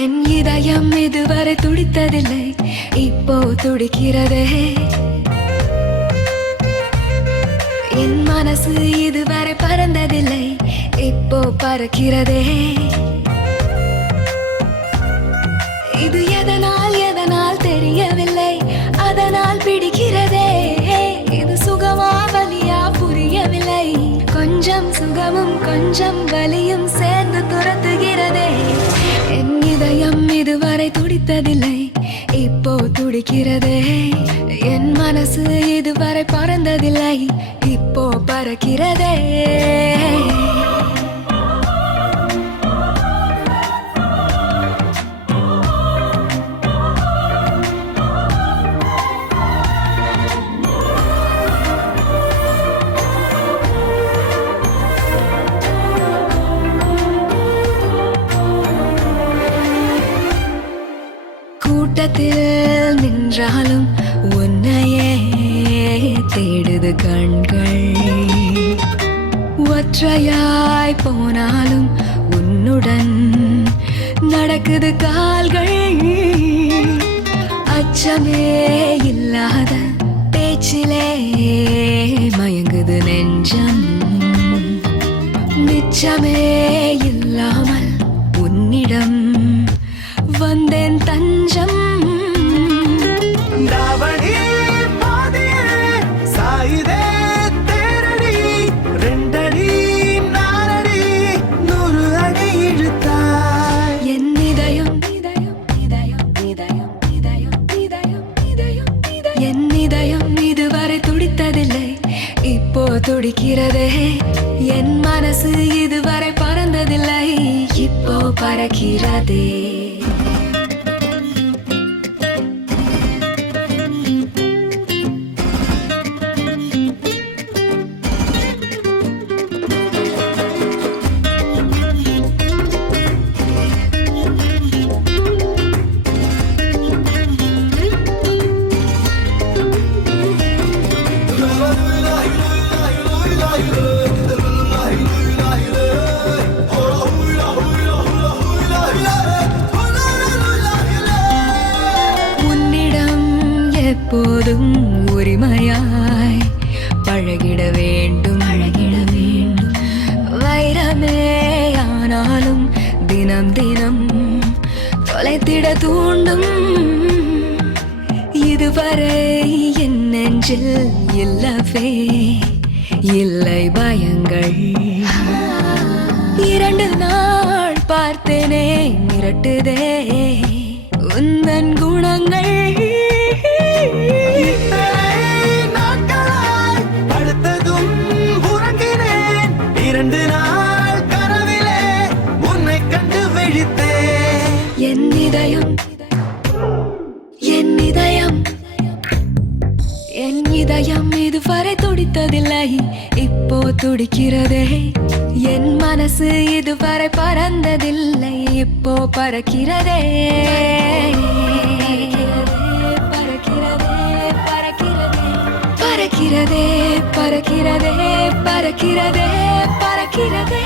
என் இதயம் இதுவரை துடித்ததில்லை, இப்போ துடிக்கிறதே. என் மனசு இதுவரை பறந்ததில்லை, இப்போ பறக்கிறதே. இது எதனால் தெரியவில்லை, அதனால் பிடிக்கிறதே. இது சுகமா வலியா புரியவில்லை, கொஞ்சம் சுகமும் கொஞ்சம் வலியும் சேர்ந்து துரத்துகிறதே. என் இதயம் இதுவரை துடித்ததில்லை, இப்போ துடிக்கிறதே. என் மனசு இதுவரை பறந்ததில்லை, இப்போ பறக்கிறதே. கூட்டத்தில் நின்றாலும் உன்னையே தேடுது கண்கள். ஒற்றையாய் போனாலும் உன்னுடன் நடக்குது கால்கள். அச்சமே இல்லாத பேச்சிலே மயங்குது நெஞ்சம். மிச்சமே இல்லாமல் உன்னிடம் வந்தேன் தஞ்சம். என் இதயம் இதுவரை துடித்ததில்லை, இப்போ துடிக்கிறதே. என் மனசு இதுவரை பறந்ததில்லை, இப்போ பறக்கிறதே. எப்போதும் உரிமையாய் பழகிட வேண்டும். வைரமே ஆனாலும் தினம் தினம் தொலைத்திட தூண்டும். இதுவரை என் நெஞ்சில் இல்லவே இல்லை பயங்கள். 2 நாள் பார்த்தேனே மிரட்டுதே உந்தன் குணங்கள். படுத்ததும் உறங்கினேன், 2 நாள் கனவிலே உன்னை கண்டு விழித்தேன். என் இதயம் என் இதயம் என் இதயம் இதுவரை துடித்ததில்லை, இப்போ துடிக்கிறதே. என் மனசு இதுவரை பறந்ததில்லை, இப்போ பறக்கிறதே. பறக்கிறதே, பறக்கிறதே, பறக்கிறதே, பறக்கிறதே.